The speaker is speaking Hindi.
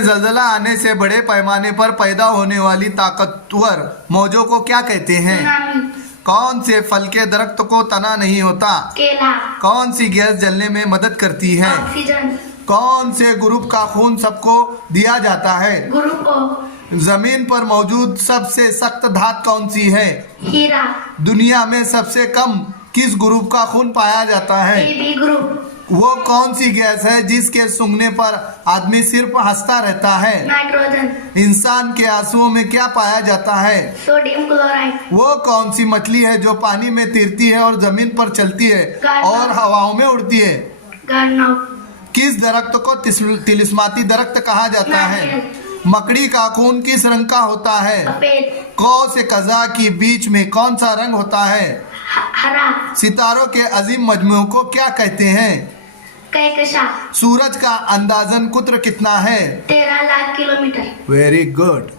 जलजला आने से बड़े पैमाने पर पैदा होने वाली ताकतवर मौजों को क्या कहते हैं? सुनामी, कौन से फल के दरख्त को तना नहीं होता? केला, कौन सी गैस जलने में मदद करती है? ऑक्सीजन, कौन से ग्रुप का खून सबको दिया जाता है? ग्रुप ओ, जमीन पर मौजूद सबसे सख्त धातु कौन सी है? हीरा, दुनिया में सबसे कम किस ग्रुप का खून पाया जाता है? बी ग्रुप, वो कौन सी गैस है जिसके सूंघने पर आदमी सिर्फ हंसता रहता है? नाइट्रोजन, इंसान के आंसुओं में क्या पाया जाता है? सोडियम क्लोराइड, वो कौन सी मछली है जो पानी में तैरती है और जमीन पर चलती है और हवाओं में उड़ती है? गार्डनॉट, किस दरख्त को तिलिस्माती दरख्त कहा जाता है? नारियल, मकड़ी का खून किस रंग का होता है? सफेद, कौ से कजा के बीच में कौन सा रंग होता है? हरा, सितारों के अजीम मजमू को क्या कहते हैं? कहकशा, सूरज का अंदाजन कुत्र कितना है? 13 लाख किलोमीटर। Very good.